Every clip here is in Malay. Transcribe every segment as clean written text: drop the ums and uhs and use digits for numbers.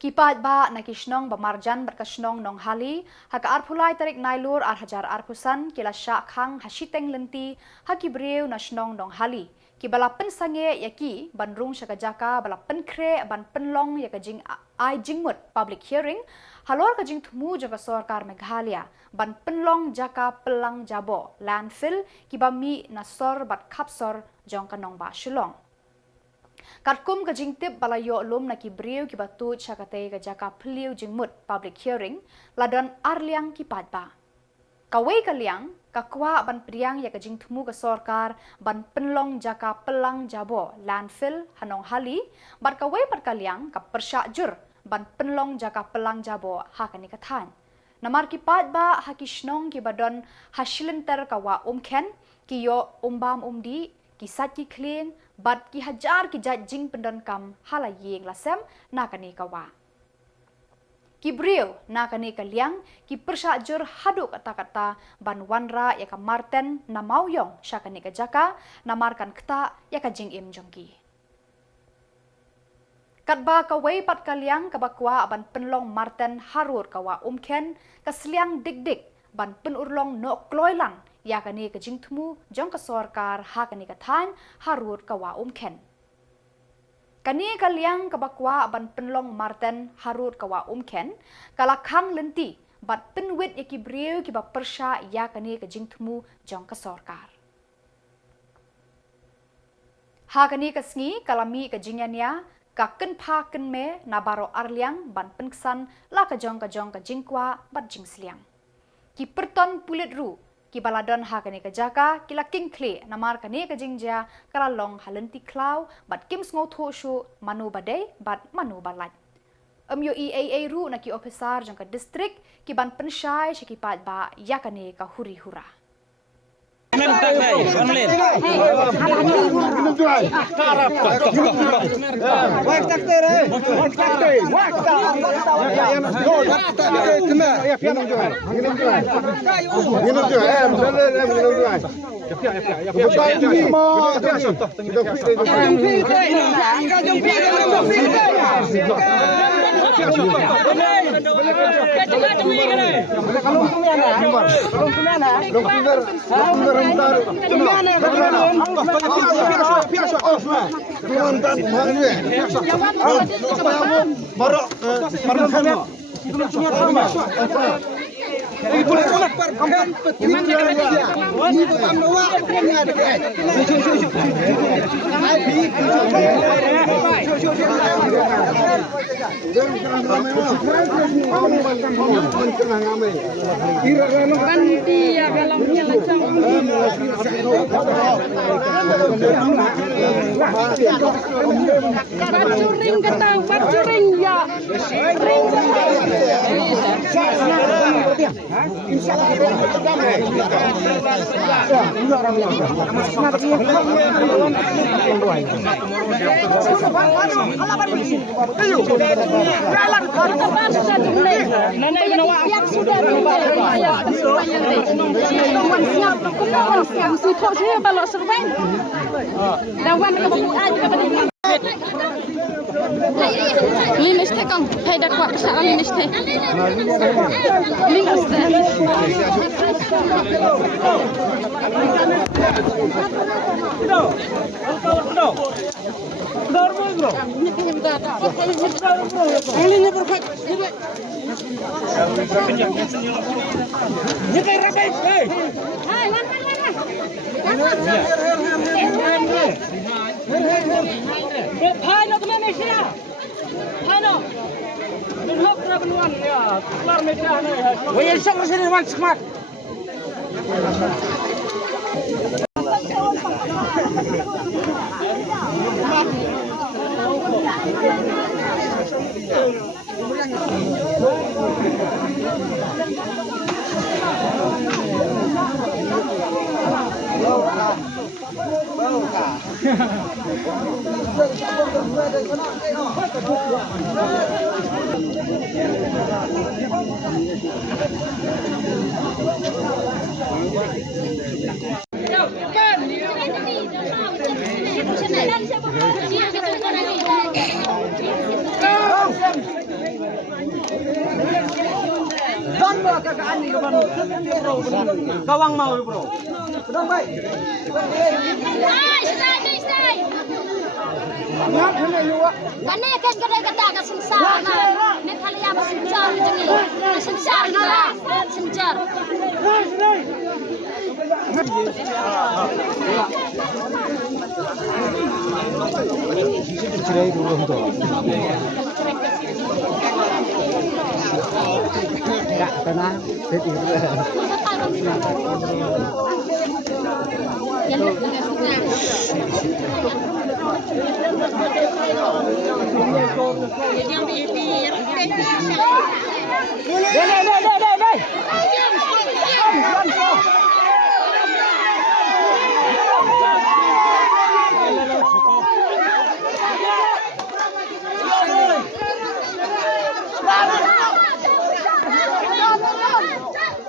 Kipat ba nakisnong bamarjan berkasnong nong hali haka arpulai tarik nailur hajar arpusan kila syak hang hasiteng lenti hakibriu nasnong nong hali kibalapen sange yaki banrung syakajaka balapen kre ban penlong yakajing ai jingmut public hearing halor kajing tumu jaka sorkar Meghalaya ban penlong jaka pelang jabo landfill kibami nasor bat kapsor jong kanong ba shulong. Katkum ka jingtip balayo lum na kibriu kibatu chakate ka jaka peliu jingmut public hearing ladon arliang kipadba. Kawai kaliang kakwa ban priang ya ka jingtumu ka sorkar ban penlong jaka pelang jabo landfill hanong hali bar kawai par kaliang ka persyak jur ban penlong jaka pelang jabo hakani kathan. Namar kipadba hakisnong kibadon hasilenter kawa umken kiyo umbam umdi kisat ki kling bat ki hajar ki jajing pendon kam halayeng lasem nakani kawa. Kibriu nakani kaliang ki persajur hadu kata-kata ban wanra ya ka Martin na mauyong syakani ka jaka namarkan kta ya ka jing im jongki. Katba kawai pat kaliang kabakwa ban penlong Martin harur kawa umken kasliang dik-dik ban penurlong no kloilan yakani ka jingtumu jong ka sorkar hakani ka than harut kawa umken. Kani kaliang kabakwa ban penlong Martin harut kawa umken kalakhang lenti bat penwit yakibriu kiba persya yakani ka jingtumu jong ka sorkar. Hakani ka sngi kalami ka jingyania ka kenpa kenme nabaro arliang ban penksan la ka jong ka jingkwa bat jingsliang. Ki perton pulit ru ki baladon hakani ka jaka kila king kle namar kani ka jingja kala long halenti klau bat kim sngo thoshu manu badai bat manu balat amyo EAA ru na ki officer jang ka district ki ban pensyai shikipat ba yakani ka huri hura. Linis teh kang, hei dak pak kesalahan linis teh. Linis teh. Kawang mau bro. Sedang baik. Kani kan kadai kata ka sengsara ne khali ya senjar jengi senjar na senjar Cerai dulu tu. Tak tenang.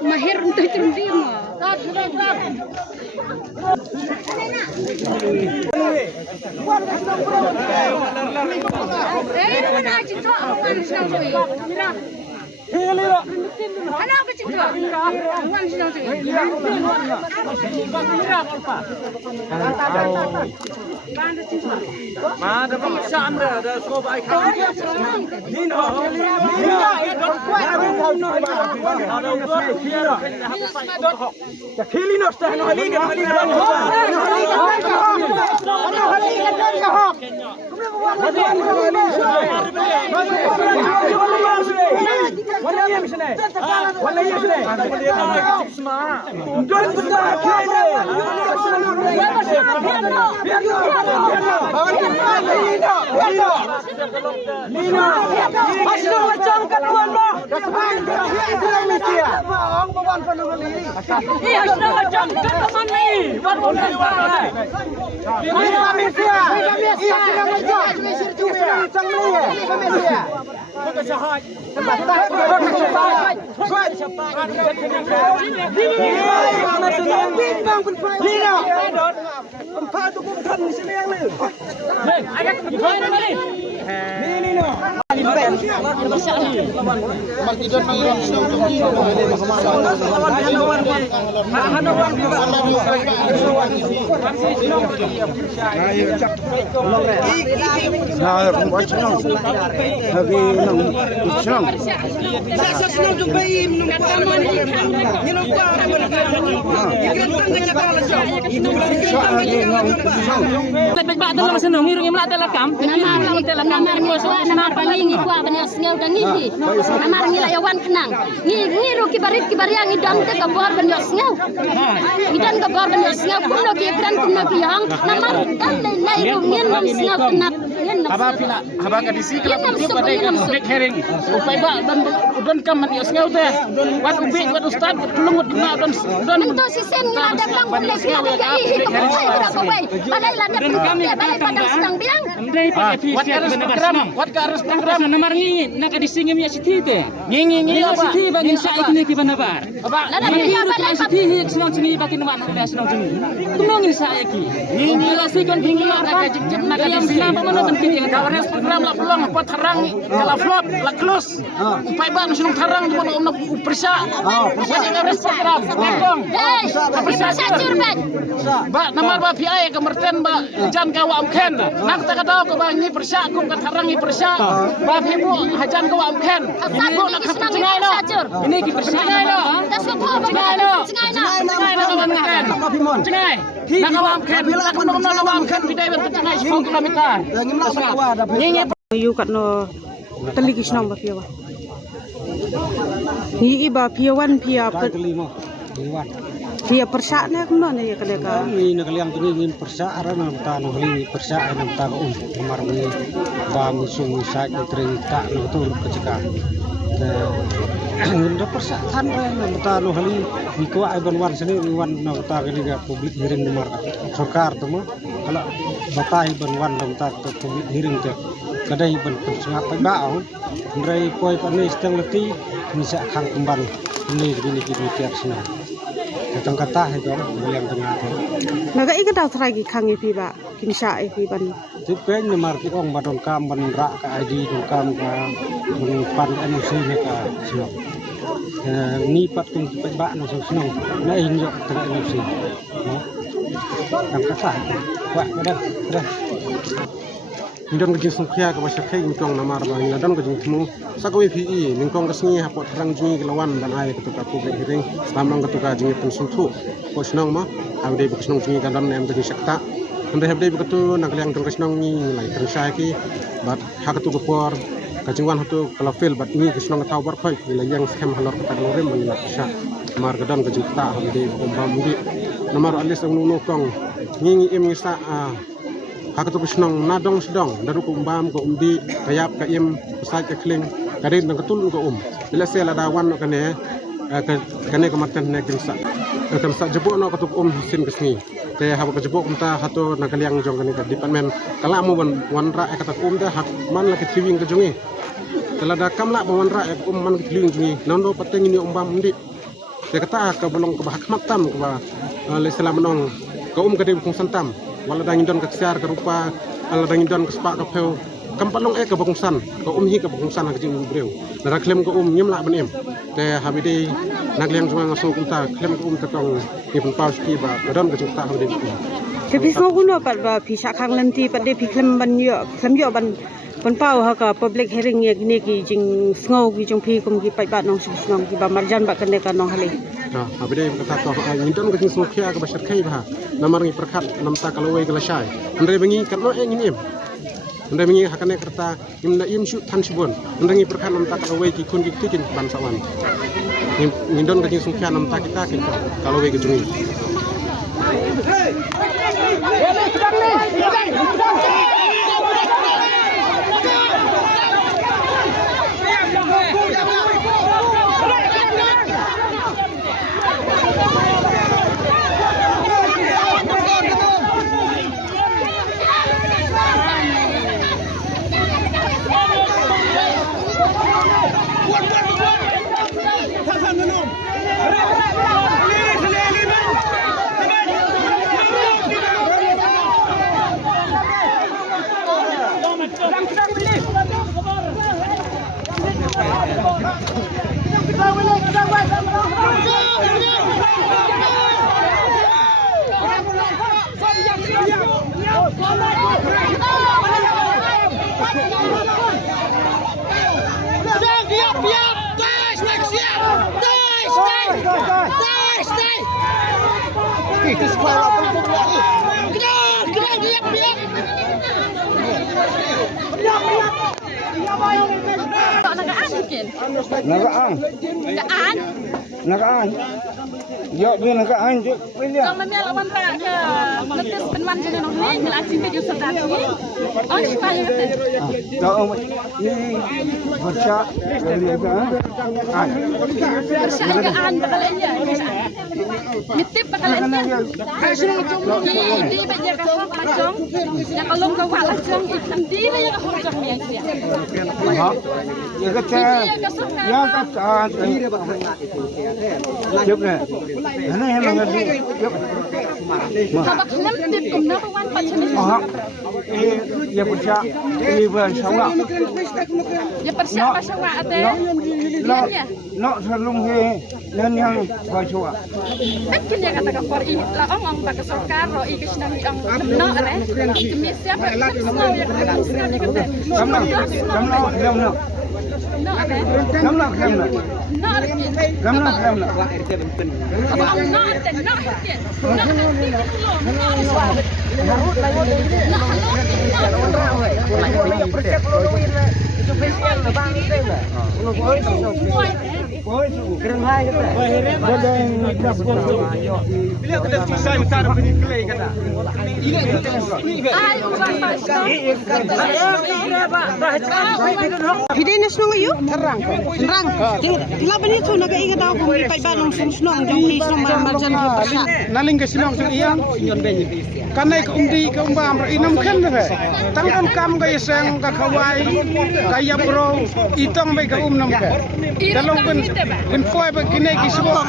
Mahir untuk terima. Ada pemaksaan ada sobat ikan. Nino. Kilinos dah no halin. namar ni namar pangi ku abanya sengau dangi ni namar ni layawan kenang ni ru kibarit kibariang idam te kabor banyo sengau idan kabor banyo sengau kuno ki kran kuno ki yang namar dan lai ru ngin nam sengau kenap ngin nam Haba ka disi kelap tu pada break herring. Upai ba dan kam mati sengau te. Wat ubi wat ustad tulungut na don itu sisen ni ada bang boleh sengau ke ih ke boleh berapa wei balai lada balai padang sedang biang Wat ka harus program Namar ngingi nak disingim ya siti te. ngingi apa? Siti bagi sa ikni ki banabar. lada dia balai Siti hi senang sini bagi nawan na senang sini. Tumongin sa iki. Ngingi la sikon tinggi la ka jijit na ka disingim pa manotan kiti Ka harus program la pulang pot harang kala flop la close. Upai ba sunung harang di mana umna upersa. Wat ka harus program. Lekong. bisa cacur ban Ba namar ba PI ka merten ba jan ka wa amken. Nak ta ka daw ko ba ni persa kum ka harang ni persa. Ba pibu hajan ka wa amken. Ibu nak cengai no. Ini ki Cengai no. tas ko apa Cengai no. cengai na Cengai no ka wa amken. Cengai. Nak ka wa amken. Nak ka no wa amken bidai ben cengai 10 kilometer. Ngingi yu kat no tali kisnong ba piawa ni iba piawan pia pia persa na kuno na ya kale ka ni nakaliang tuni ngin persa ara na ta no hli persa na ta ko mar ni ba mi sung sa ni tri ta no to ka chika ngin persa than na ta no hli ni ko ai ban wan sini ni wan na ta ga ni ga public hearing ni mar sarkar to mo kala batai ban wan na ta to public hearing te kadai ban sangap pa ba on ndrai poi pa ni stang leti ni sa khang kumban ni ni ki tiap sina Datang kata itu yang tengah tu. naga ika daw tragi khangi pi ba kinsa e pi ban Tipe ni marti ong badon kam ban rak ka ID dong kam ka ban pan NOC ni ka sio. ni pat kum pai ba no senong na injo tengah ini sih angka sah wa dah Indon kejing sungkia ke bahasa kai ingkong namar ba indon kejing temu sakoi PE ningkong kesni hapot terang jingi kelawan dan ai ketuka publik hiring tamang ketuka jingi pensuntu ko senong ma avde beksenong jingi kadam nem kejing sakta ande habde beketu nak liang tong kesnong ni lai tersa ki bat hak tu kepor kajingwan hatu kalau fail bat ni kesnong tahu bar khoi bila yang scam halor kata lorem man sha mar gadon kejing ta habde ombam di namar alis unu kong ngingi im ngisa hak tu kesnong nadong sedong daru ko umbam ko umdi kayap ka im pesat ka kling kadin nang ketul ko bila sel ada wan kane kane kematan nek kimsa kamsa jebok no ko hisin kesni te hab ka jebok umta hatu nak liang jong kane ka department kala mu wan ra kata umta hak man la ke triwing ke jongi kala da kamla wan ra man ke triwing jongi nondo pateng ni umbam umdi te kata ka bolong ka hak matam ka le selam nong ka ka de kung santam wala dangin don keksiar ke rupa ala dangin don kespak ke peu kampalong ke bangsan ke hi ke bangsan ke jing breu dara klem ke nyemla benem te habide nak liang cuma ngaso kunta klem ke tetong ipun paus ki ba don ke jingta habide ke pisno kuno pat ba pisa khang lanti pat de piklem ban yo ban pau ha ka public hearing ye ni ki jing sngo ki jong phi kum ki pai ba nong snong ki ba marjan ba kane ka nong hale habide kata ko ngindon ke jing sokya ke basar kai ba namar ngi perkat namta kalawai gelasai andre bengi karno ngin Anda mengi hakane kerta imna im shoot tan sibon. Anda ngi perkan nam tak kalawai ki kun ki tikin bansawan. Ngindon kajing sungkia nam tak kita kalawai ke jungi. Nagaan. Yo dia nagaan je. Jom memang lawan tak ke lepas penwan jenis noh ni ngelatih video sertati. Oh supaya kata. Tahu ni bersak nagaan. Bersak nagaan bakalnya. Mitip bakalnya. Di bagian kahong macam yang kalau kau kalah jong nanti lah yang kahong jong yang siap. Ya kata. Ya kata. Jom ni. Mana yang lagi? Kalau kelem tip kumna kawan macam ni. Ya bersak ini bersama. Ya bersak bersama ada. Nak selung he dan yang bersama. Mungkin dia kata kapor ini lah orang tak kesokar roh ini senang yang nak re. Demi siapa yang senang yang kata senang yang kata. Kamu. Nak re. Kamu. Nak re. Kamu. Abang nak ten nak hati. Nak hati nak suara. Keren hai kata. Bila kita selesai mentar bini kelai kata. Pide na snong ayo terang tila bani tu naga ingat tahu kumi pai ba nong snong jong hi snong marjan ki persa Naling ke sinong sing iyang inyon benyi. Kanai ke umdi ke umbam ra inam khen be. Tangkan kam ga iseng ka khawai kaya bro itong be ka nam ke. Dalong ben poi be kinai ki subo.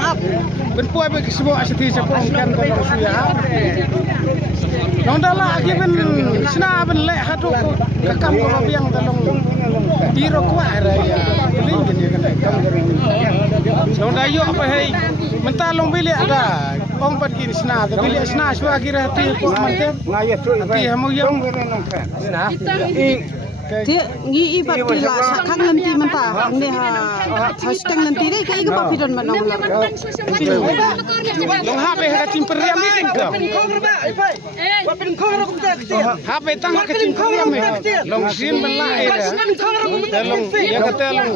Ben poi be ki subo asati sa pong kan ko sia. Nong dala agi ben sina ben le hatu ka kam ko biang dalong biro kwa ra ya. Ling ni kan kam. yuk apa hai mentah long bilik ada ong pat kiri sna da bilik sna shwa kira hati ko mate ngaya tu hati hamu yang nah Dia ngi ibat pila sakhang nanti mentah ne ha hashtag nanti deh kai ke papidon manong la. long hape ka timperiam ni tingkap hape tang ka timperiam long sim belai dah long ya kata long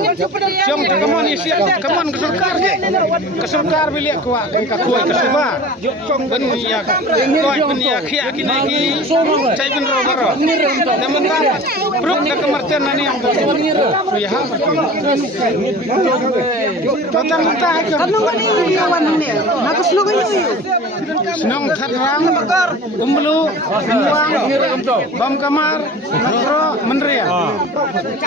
siang kamon isi kamon ke sarkar bilik ko ka kuai ke suba ben ya koi ben ya khia kini ki cai ben ro baro namun bruk ka kemerten nani yang tu ya ha tentang mentah ke Kanong ni kawan ni. Nak slogan ni. senang thadrang umlu buang bam kamar nakro menria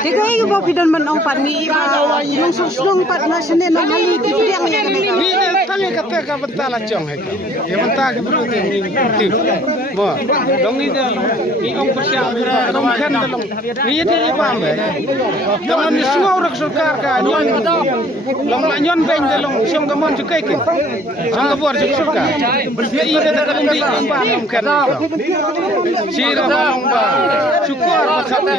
Dia kai ke papidon manong pan ngi ibat nong susung pat na sene nong hali ti yang yang ni. ni tanya kata ka bentala chong hai ya benta ke bro ti bo dong ni da ni ong persya dong khan da long ni dia ni pam be dong ni sngau rak sarkar ka long la nyon ben da long song kamon chu kai ke song ka bor chu sarkar ya i da ka ndi ba long khan si ra long ba syukur ba khat ni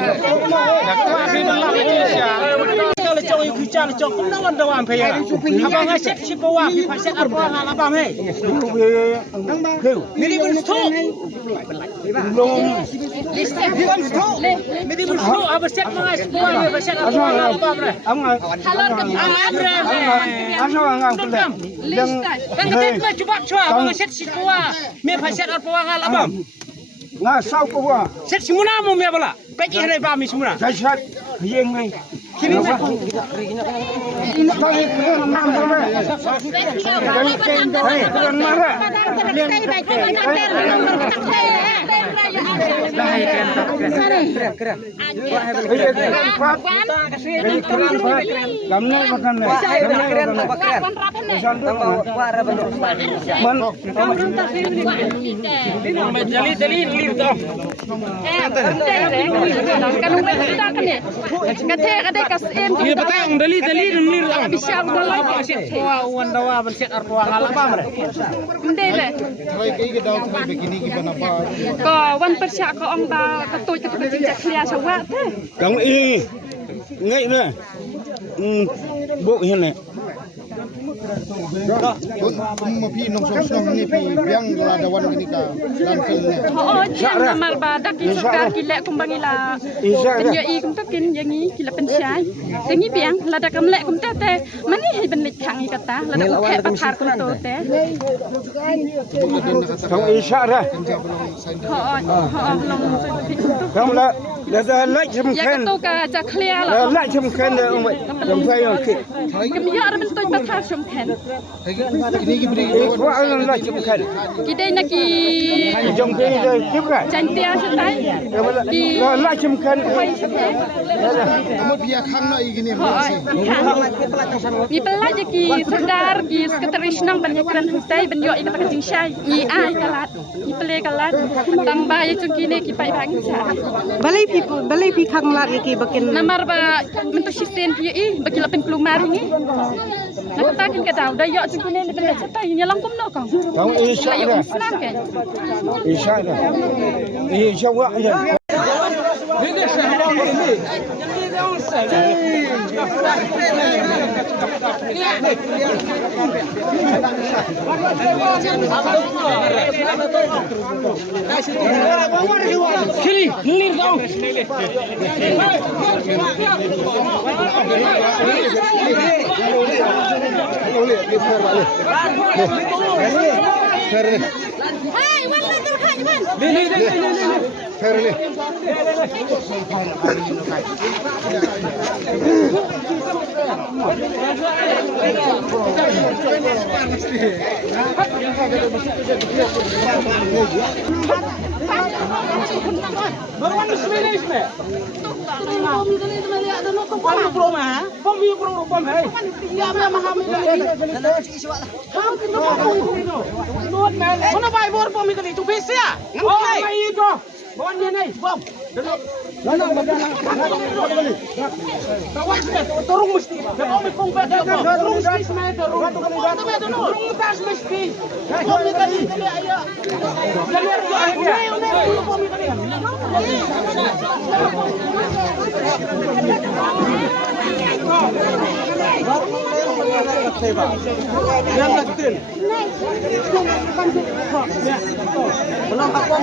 da ka bi da la ni sya kalau cong ikut cang cong pun nawan dawam payah. Abang asyik si bawa pi pasal apa hal abang he. Miri berstu. Belum. Miri berstu abang asyik mengas bawa pi pasal apa hal abang re. Halal ke abre. asal ngang pula dan Kan kita cuba cuba abang asyik si bawa pi pasal apa hal abang. ngah sau ko wa Set semula mu me bala. Kaji hari ba mi semula. dasat hieng ngai kini na ini kali kena nampak le dari kain dari kena marah gamne makan le Jali jali lir tu. Ini petang dali dali lir tu. Bisa berlaku asyik semua uan dawa berset apa hal abang re. Ko wan persya ko ong ta katoi ka jing jak klia sawa te. Kamu ini ngai ne bu hian neพี่น้องสองนี่พี่ยังลาดวันนี่ka dan film ni Oh, jam mar ba dak ki sukar ki lek kumbang ila. Penyo i kum to kin yang i ki la pensyai. Tengi biang la dak kam lek kum te te. Mani hi ben lik khang i kata la dak ke pathar kum to te. kamu isya dah Ho long pi kum to. kamu la la la chim Ya khen ka to ka jak klia la. la chim khen de ông vậy làm sao mà kịp Kem yo ar ben to pathar shum ken. ini ki beri qua anh la chim khen Ki dei na ki anh trồng cái đây tiếp cái chantia sa tai. Ki la chim khen wai sa te. kamu biar khang na igini Ni pelaj ki sadar ki sekretaris nang ban yakran hutai ban yo ikata jing syai ni ai kalat ni pele kalat tang ba ya chung kine ki pai bang sa Balai pi khang lar ki bakin namar ba mentu sisen ki i bagi lapen kelumar ni nak takin ka daw da yo chung kine ni ban sa tai ni lang kum no kang kamu isya la yo dah senang ke isya dah isya wa aja Kiri lir tu. Hai, wan la terkaj wan. Ferli Baruan semene isme. Kamu belum ah? Kamu belum rupam hai. Ya memang kami. Kamu Nuat man. Mana bai bor pom itu bisa. Oh, itu. Bawan ni bom. Turung mesti. Kalau may pungkat ako, turung mesti may turung. Turung tas mesti. Kami tadi ayo. Lalir ko ay. Yang kecil. Belum hakam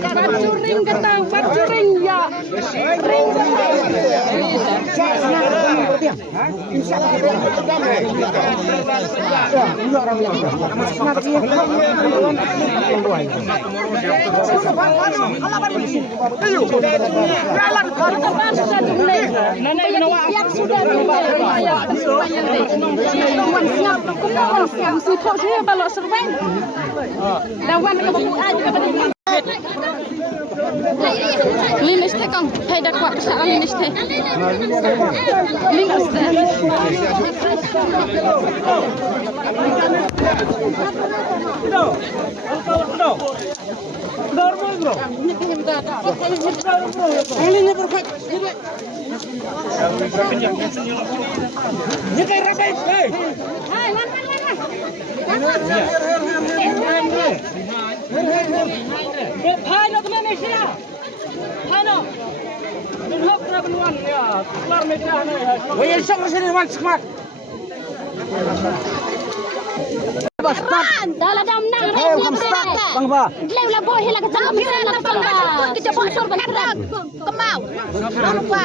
Bacuring ketang, bacuring ya. Ring. Linis teh kang, hai dak pak kesal linis teh. Linis teh. Ini perfect. Ini kayak rapat. Hai, lantai. Hai no teman Asia. Hai no. Den hok na benuan ya. Kelar meja na ya. Wei sok sini wan smart. Dalam dam nang Bang ba. Leula boy hela ka tang bisa na bang ba. Kita bosor bang kemau. Anu ba.